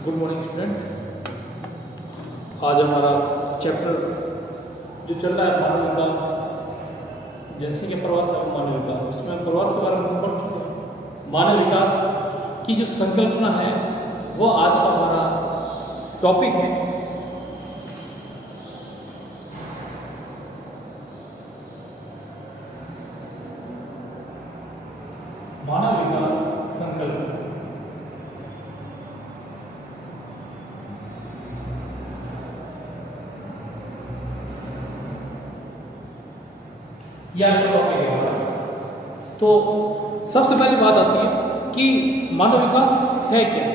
Good morning student. आज हमारा chapter जो चल रहा है मानव विकास, जैसे कि प्रवास और मानव विकास, उसमें प्रवास के बारे में पढ़ चुके हैं। मानव विकास की जो संकल्पना है वो आज का हमारा टॉपिक है। मानव विकास संकल्पना या टॉपिक है। तो सबसे पहली बात आती है कि मानव विकास है क्या।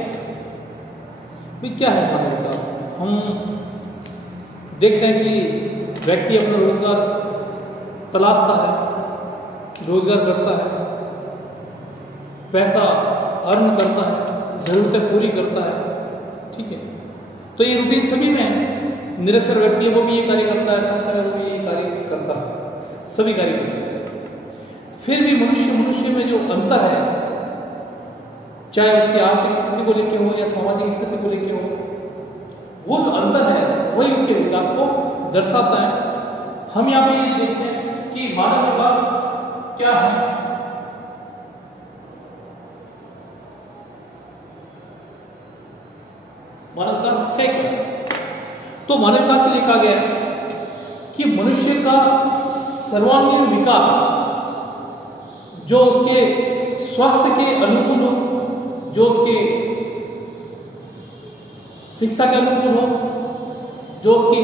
भाई क्या है मानव विकास? हम देखते हैं कि व्यक्ति अपना रोजगार तलाशता है, रोजगार करता है, पैसा अर्न करता है, जरूरतें पूरी करता है, ठीक है। तो ये रूटीन सभी में है। निरक्षर व्यक्ति है वो भी ये कार्य करता है, साक्षर है वो भी ये कार्य करता है, सभी कार्य करते हैं। फिर भी मनुष्य में जो अंतर है, चाहे उसकी आर्थिक स्थिति को लेकर हो या सामाजिक स्थिति को लेकर हो, वो जो अंतर है वही उसके विकास को दर्शाता है। हम यहाँ पे ये देखते हैं कि मानव विकास क्या है। मानव विकास है क्या? तो मानव विकास के लिए कहा गया है कि मनुष्य का सर्वांगीण विकास जो उसके स्वास्थ्य के अनुकूल हो, जो उसके शिक्षा के अनुकूल हो, जो उसकी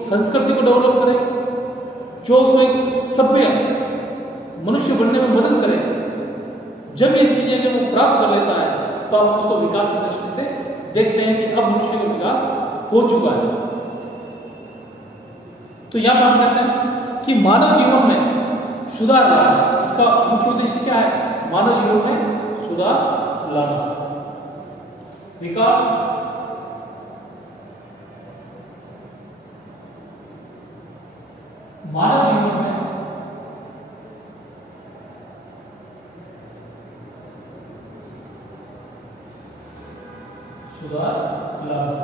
संस्कृति को डेवलप करे, जो उसमें सभ्य मनुष्य बनने में मदद करे। जब ये चीजें जब वो प्राप्त कर लेता है तो हम उसको विकास की दृष्टि से देखते हैं कि अब मनुष्य का विकास हो चुका है। तो यहां पर हम कहते हैं कि मानव जीवन में सुधार लाना, इसका मुख्य उद्देश्य क्या है? मानव जीवन में सुधार लाना, विकास मानव जीवन में सुधार लाना।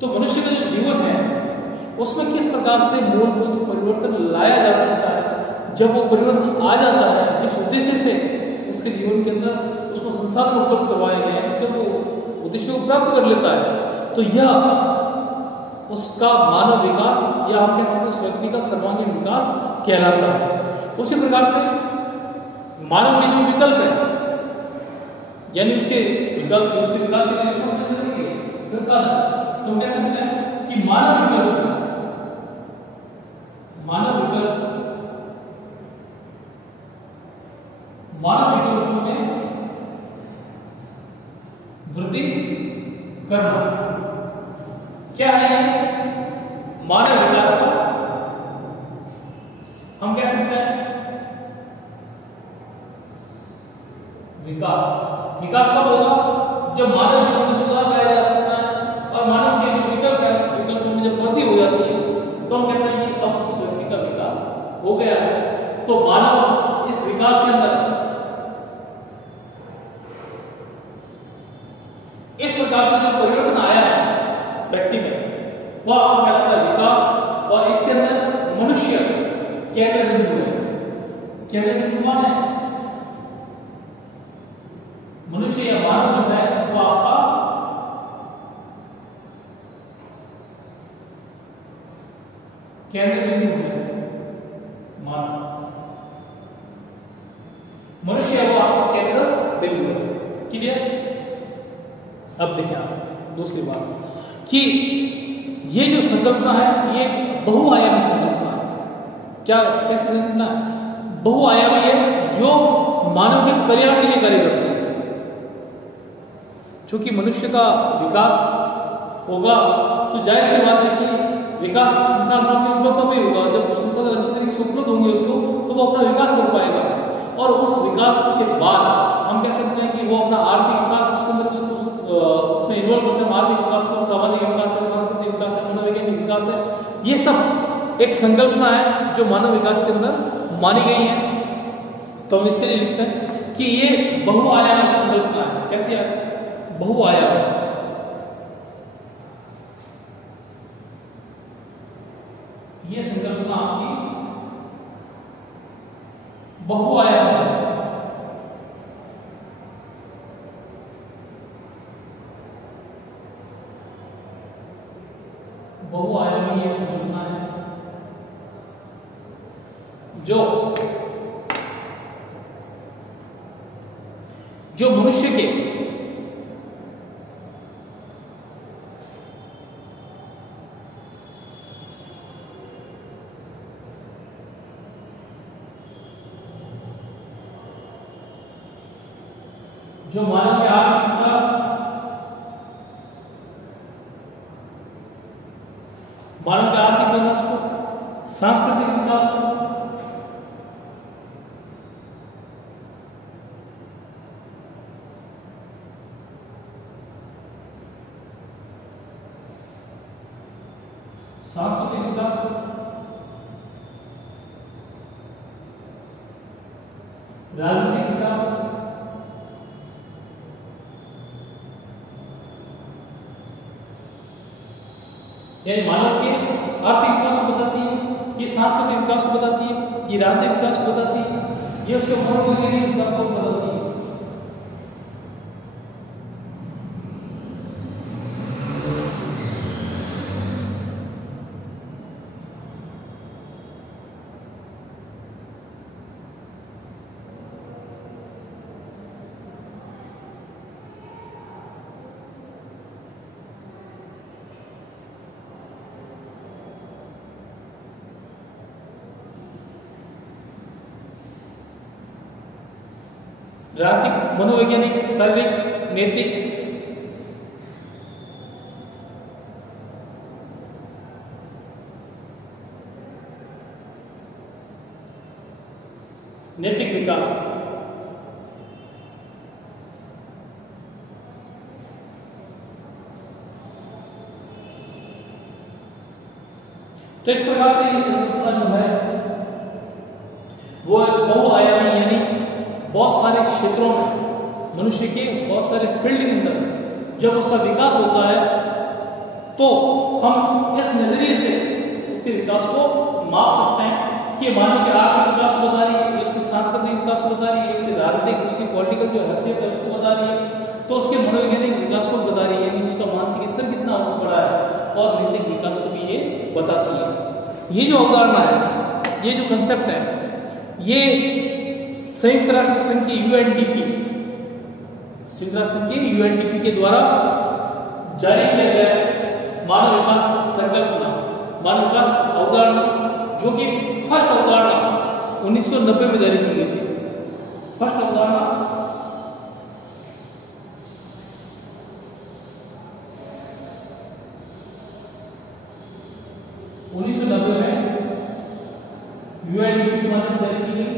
तो मनुष्य का जो जीवन है उसमें किस प्रकार से मूलभूत परिवर्तन लाया जा सकता है। जब वो परिवर्तन आ जाता है, जिस उद्देश्य से उसके जीवन के अंदर उसको संसाधन उपलब्ध करवाए गए हैं, जब वो उद्देश्य को प्राप्त कर लेता है तो यह उसका मानव विकास या हम कह सकते हैं उस व्यक्ति का सर्वांगीण विकास कहलाता है। उसी प्रकार से मानव के जो विकल्प है, यानी उसके विकल्प, उसके विकास के लिए संसाधन, तो कह सकते हैं कि मानव विकल्प में वृद्धि करना क्या है? मानव विकास का हम कह सकते हैं विकास कब होगा? जब मानव जीवन में सुधार लाया जा सकता है और मानव के जो विकल्प है उस विकल्प में जब वृद्धि हो जाती है तो हम कहते हैं कि अब उस व्यक्ति का विकास हो गया है। तो मानव इस विकास के अंदर इस प्रकार से जो परिवर्तन आया है व्यक्ति में, वह हम कहते हैं विकास। और इसके अंदर मनुष्य केंद्र बिंदु है। केंद्र बिंदु कौन है? मनुष्य या मानव जो है वो आपका केंद्र बिंदु है। मानव मनुष्य वो आपका केंद्र बिंदु है। क्लियर? अब देखिए आप दूसरी बात कि ये जो संकल्पना है ये बहुआयामी संकल्पना है। क्या कैसे संकल्पना है? बहुआयामी है, जो मानव के कल्याण के लिए कार्य करती है। चूंकि मनुष्य का विकास होगा तो जाहिर सी बात है कि विकास संसाधनों की उपलब्ध भी होगा। जब संसाधन अच्छी तरीके से उपलब्ध होंगे उसको, तो वो अपना विकास कर पाएगा। और उस विकास के बाद हम कह सकते हैं कि वो अपना आर्थिक विकास उसके अंदर उसमें इन्वॉल्व करते हैं। आर्थिक विकास को, सामाजिक विकास है, सांस्कृतिक विकास है, मनोवैज्ञानिक विकास है, ये सब एक संकल्पना है जो मानव विकास के अंदर मानी गई है। तो हम इसके लिए लिखते हैं कि ये बहुआयामी संकल्पना है। कैसी है? बहुआयामी। ये संकल्पना आपकी बहुआयामी है। बहुआयामी ये संकल्पना है जो मनुष्य के मानव के आर्थिक विकास, मानव के आर्थिक विकास को, सांस्कृतिक विकास को, सांस्कृतिक विकास, राजनीतिक विकास, यानी मानव के आर्थिक विकास को बताती है, ये सांस्कृतिक विकास को बताती है, ये राजनीतिक विकास को बताती है, ये उसके मनोवैज्ञानिक विकास को बताती है। राजनीतिक, मनोवैज्ञानिक, शारीरिक, नैतिक, नैतिक विकास। तो इस प्रकार से ये संकल्पना जो है वो बहुआयामी, यानी बहुत सारे क्षेत्रों में, मनुष्य के बहुत सारे फील्ड के अंदर जब उसका विकास होता है तो हम इस नजरिए से उसके विकास को माप सकते हैं कि मानव के आर्थिक विकास को बता रही है, ये उसके सांस्कृतिक विकास को बता रही है, उसके राजनीतिक, उसकी पॉलिटिकल जो हैसियत है उसको बता रही है, तो उसके मनोवैज्ञानिक विकास को बता रही है, उसका मानसिक स्तर कितना बड़ा है, और नैतिक विकास को भी ये बताती है। ये जो अवधारणा है, ये जो कंसेप्ट है, ये संयुक्त राष्ट्र संघ की यूएनडीपी, संयुक्त राष्ट्र संघ की यूएनडीपी के द्वारा जारी किया गया मानव विकास संकल्पना, मानव विकास अवधारणा, जो कि फर्स्ट अवधारणा 1990 में जारी की गई थी। फर्स्ट अवधारणा 1990 में यूएनडीपी के माध्यम से जारी की गई,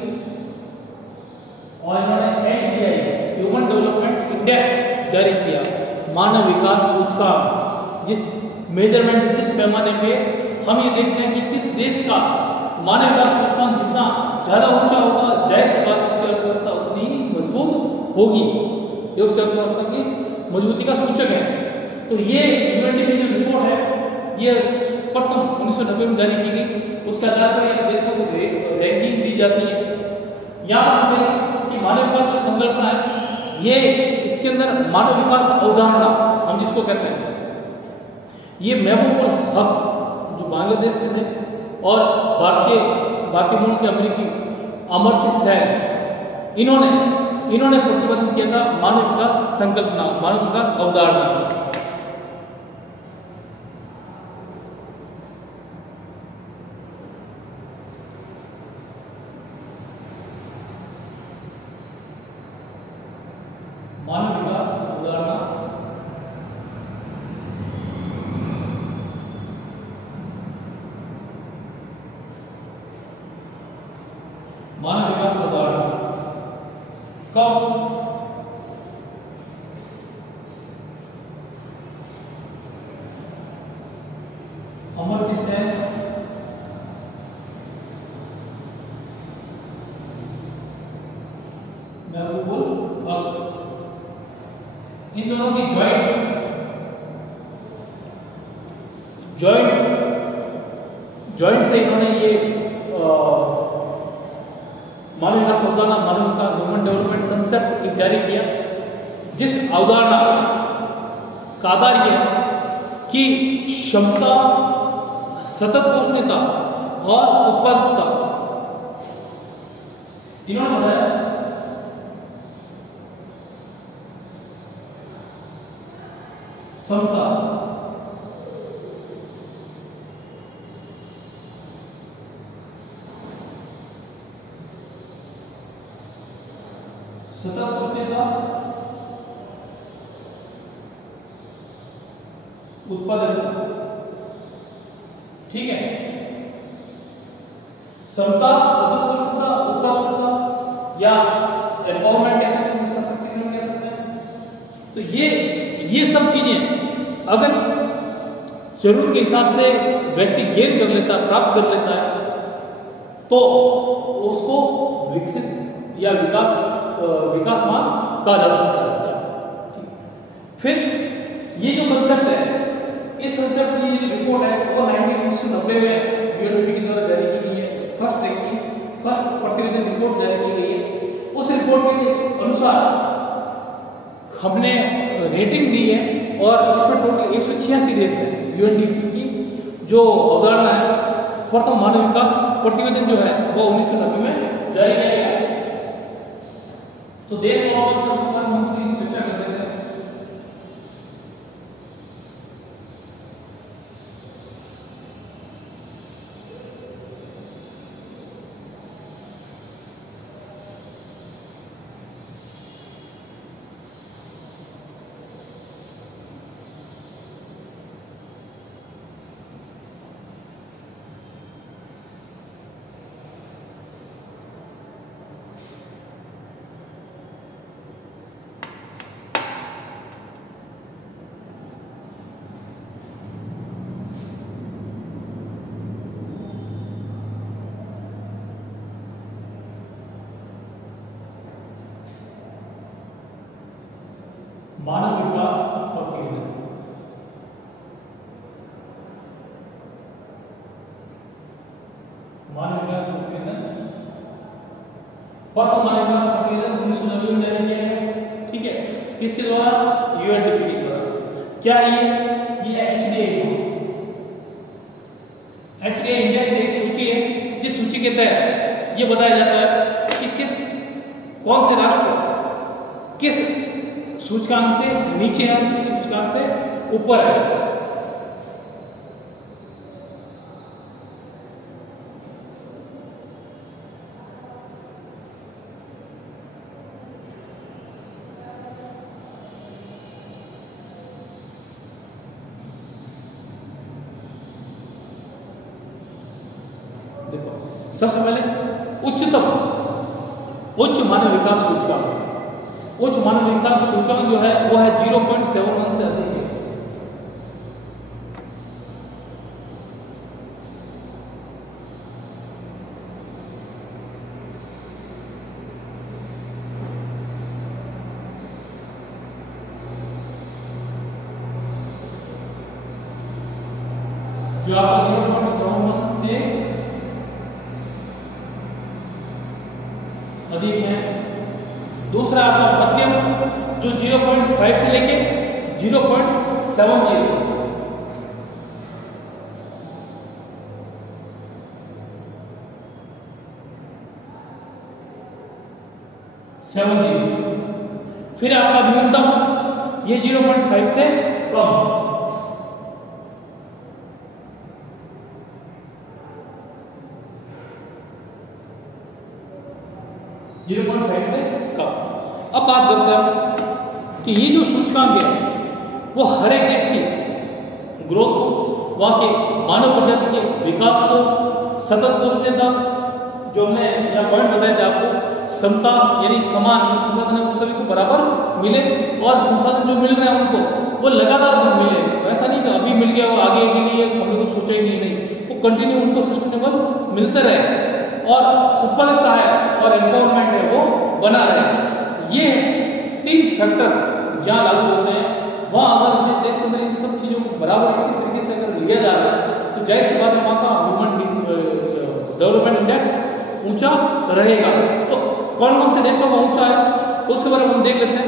और इन्होंने HDI, ह्यूमन डेवलपमेंट इंडेक्स जारी किया, मानव विकास सूचकांक, जिस मेजरमेंट, जिस पैमाने पे हम ये देखते हैं कि किस देश का मानव विकास सूचकांक जितना ज्यादा ऊंचा होगा, जाहिर सी बात उसकी अर्थव्यवस्था उतनी ही मजबूत होगी। ये उसकी अर्थव्यवस्था की मजबूती का सूचक है। तो ये यूएनडीपी जो रिपोर्ट है, ये प्रथम 1990 में जारी की गई। उसके आधार पर इन देशों को रैंकिंग दी जाती है। यहाँ पर कि मानव विकास जो संकल्पना है, ये इसके अंदर मानव विकास अवधारणा हम जिसको कहते हैं, ये महबूब उल हक जो बांग्लादेश के थे और भारतीय मूल के अमेरिकी अमर्त्य सेन, इन्होंने प्रतिपादित किया था मानव विकास संकल्पना, मानव विकास अवधारणा। मानव विकास अवधारणा मानव विकास अवधारणा कब अमर्त्य सेन मूवेबल वर्क। इन दोनों की जॉइंट से इन्होंने ये मानव विकास अवधारणा, मानव विकास ह्यूमन डेवलपमेंट कंसेप्ट एक जारी किया, जिस अवधारणा का आधार यह है कि क्षमता, सतत पोषणीयता और उत्पादकता। इन्होंने बताया क्षमता, सतत पोषणीयता, उत्पादकता। ठीक है, क्षमता, सतत पोषणीयता, उत्पादकता या एम्पावरमेंट कह सकते हैं, सशक्तिकरण कह सकते हैं। तो ये सब चीजें अगर जरूरत के हिसाब से व्यक्ति गेन कर लेता है, प्राप्त कर लेता है, तो उसको विकसित या विकासमान कहा जा सकता है। फिर ये जो कंसेप्ट है, इस कंसेप्ट की जो रिपोर्ट है वो 1990 में यूएनडीपी के द्वारा जारी की गई है। फर्स्ट प्रतिवेदन रिपोर्ट जारी की गई है। उस रिपोर्ट के अनुसार हमने रेटिंग दी है और इसमें टोटल 186 देश है। यूएनडीपी की जो अवधारणा है, प्रथम मानव विकास प्रतिवेदन जो है वो 1990 में जारी किया गया। तो देश और संस्थान मंत्री चर्चा कर रहे थे। मानव विकास प्रतिवेदन, मानव विकास प्रतिवेदन, प्रथम मानव विकास प्रतिवेदन 1990 में जारी किया गया। ठीक है, किसके द्वारा? यूएनडीपी के द्वारा। क्या ये एचडीए इंडेक्स एक सूची है, जिस सूची के तहत ये बताया जाता है कि कौन से राष्ट्र किस सूचकांक से नीचे है, किस सूचकांक से ऊपर है। देखो, सबसे पहले उच्च मानव विकास सूचकांक, उच्च मानव विकास सूचकांक जो है वो है 0.71 से अधिक है। जो आपका 0.71 से अधिक है। दूसरा आपका मध्यम जो 0.5 से लेके 0.70 फिर आपका न्यूनतम ये 0.5 से कम। अब बात करते हैं कि ये जो सूचकांक है वो हर एक देश की ग्रोथ, वहां के मानव प्रजाति के विकास को, सतत पोषणीयता, जो हमने यहाँ पॉइंट बताए थे आपको, समता यानी समान संसाधन है सभी को बराबर मिले, और संसाधन जो मिल रहे हैं उनको वो लगातार मिले। ऐसा नहीं कि अभी मिल गया और आगे के लिए हम लोग को सोचा ही नहीं, वो कंटिन्यू उनको सस्टेनेबल मिलते रहे, और उत्पादकता है और एम्पावरमेंट है वो बना रहे। ये 3 फैक्टर जहां लागू होते हैं वहां अगर जिस देश के अंदर इन सब चीजों को बराबर इसी तरीके से अगर लिया जा रहा है तो जाहिर सी बात है वहां का ह्यूमन डेवलपमेंट इंडेक्स ऊंचा रहेगा। तो कौन कौन से देशों का ऊंचा है तो उसके बारे में हम देख लेते हैं।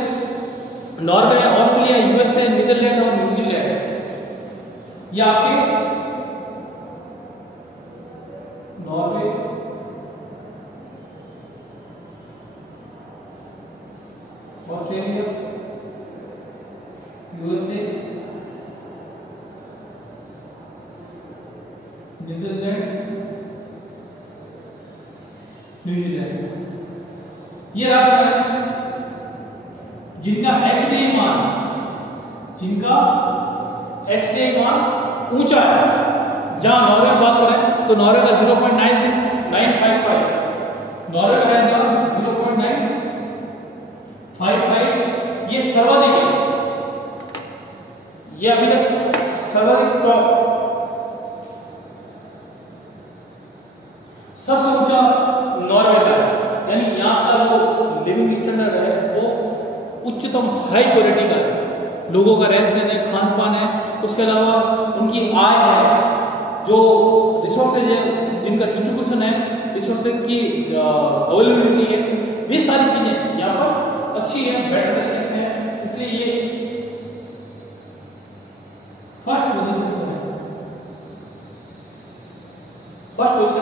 नॉर्वे, ऑस्ट्रेलिया, यूएसए, नीदरलैंड और न्यूजीलैंड। ये आपके Norway, Australia, USA, Netherland, New Zealand, ये राष्ट्र है जिनका HDI मान ऊंचा है। जहां नॉर्वे की बात करें तो नॉर्वे का 0.96955, नॉर्वे का 0.955, ये सर्वाधिक है, ये अभी तक सर्वाधिक टॉप सबसे ऊंचा नॉर्वे का है। यानी यहाँ का जो लिविंग स्टैंडर्ड है वो उच्चतम हाई क्वालिटी का है। लोगों का रहन सहन है, खान पान है, उसके अलावा उनकी आय है, जो रिसोर्सेज है, जिनका डिस्ट्रीब्यूशन है, रिसोर्सेज की अवेलेबिलिटी है, वे सारी चीजें यहाँ पर अच्छी है, बेटर तरीके से है। इसलिए ये फर्स्ट पोजीशन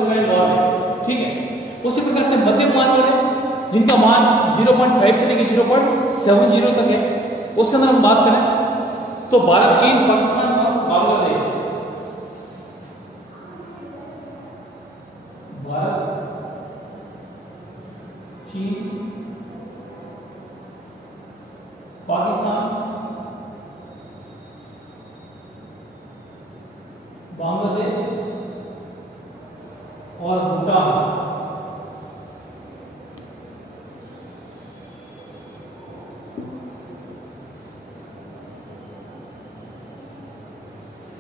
में है, ठीक है। उसी प्रकार से मध्यम मान वाले जिनका मान 0.5 से लेकर 0.70 तक है, उसके अंदर हम बात करें तो भारत, चीन, पाकिस्तान और बांग्लादेश। भारत, चीन, पाकिस्तान, बांग्लादेश और भूटान।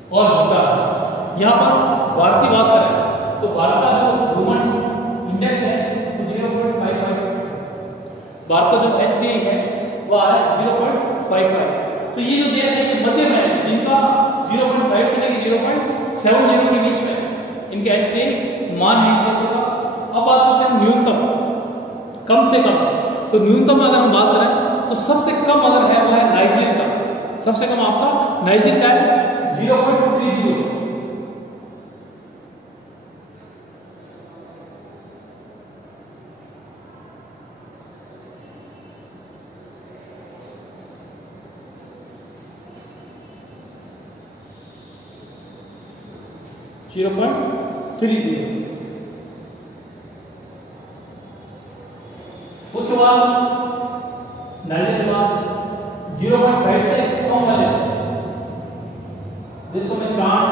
और भूटान, यहां पर भारत की बात करें तो भारत का जो ह्यूमन इंडेक्स है वो 0.55, भारत का जो HDI है वह है 0.55। तो ये जो देश है ये मध्यम है, जिनका 0.5 से लेकर 0.70 के बीच में इनके HDI मान है देशों का। अब बात करते हैं न्यूनतम, कम से कम। तो न्यूनतम अगर हम बात करें तो सबसे कम अगर है वो है नाइजीरिया का, सबसे कम आपका नाइजीरिया का है 0.30। उसके बाद नाइजीरिया 0.5 से कम वाले देशों में चाद,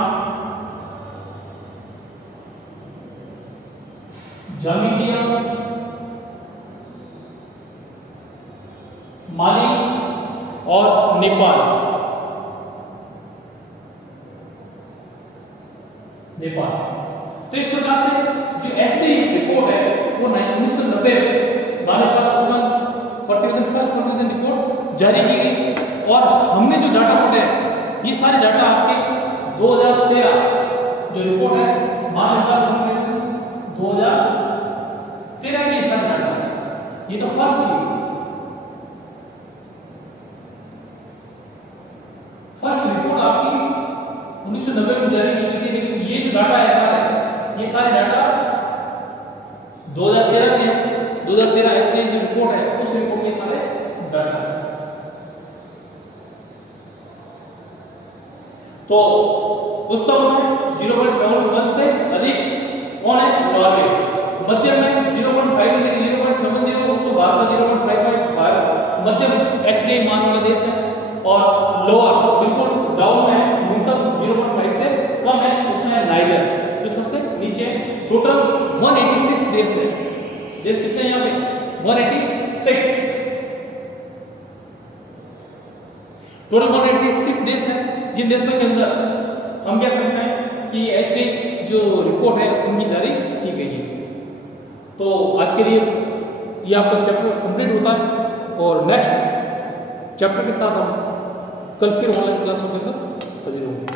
जामीबिया, माली और नेपाल। तो इस प्रकार से जो HDI रिपोर्ट है वो 1990 भारत का प्रतिवेदन रिपोर्ट जारी की गई। और हमने जो डाटा बोर्ड है ये सारे डाटा आपके 2013 जो रिपोर्ट है मानव विकास 2013 के सारे डाटा है, ये तो फर्स्ट रिपोर्ट आपकी 1990 में जारी की गई थी। लेकिन ये जो डाटा है ये सारे डाटा 2013 के 2013 HDI जो रिपोर्ट है उस रिपोर्ट के सारे डाटा। तो उत्तम में 0.71 से अधिक कौन है? नॉर्वे। मध्यम में 0.5 से लेकर 0.70, उसको भारत का 0.55 मध्यम HDI मान वाला देश है। और लोअर बिल्कुल डाउन में न्यूनतम 0.5 से कम है, उसमें है नाइजर जो सबसे नीचे। टोटल 186 देश है, देश कितने हैं यहाँ पे? 186। टोटल 186 देश है, जिन देशों के अंदर हम कह सकते हैं कि HDI जो रिपोर्ट है उनकी जारी की गई है। तो आज के लिए ये आपका चैप्टर कंप्लीट होता है। और नेक्स्ट चैप्टर के साथ हम कल फिर ऑनलाइन क्लासों के अंदर हाजिर होंगे।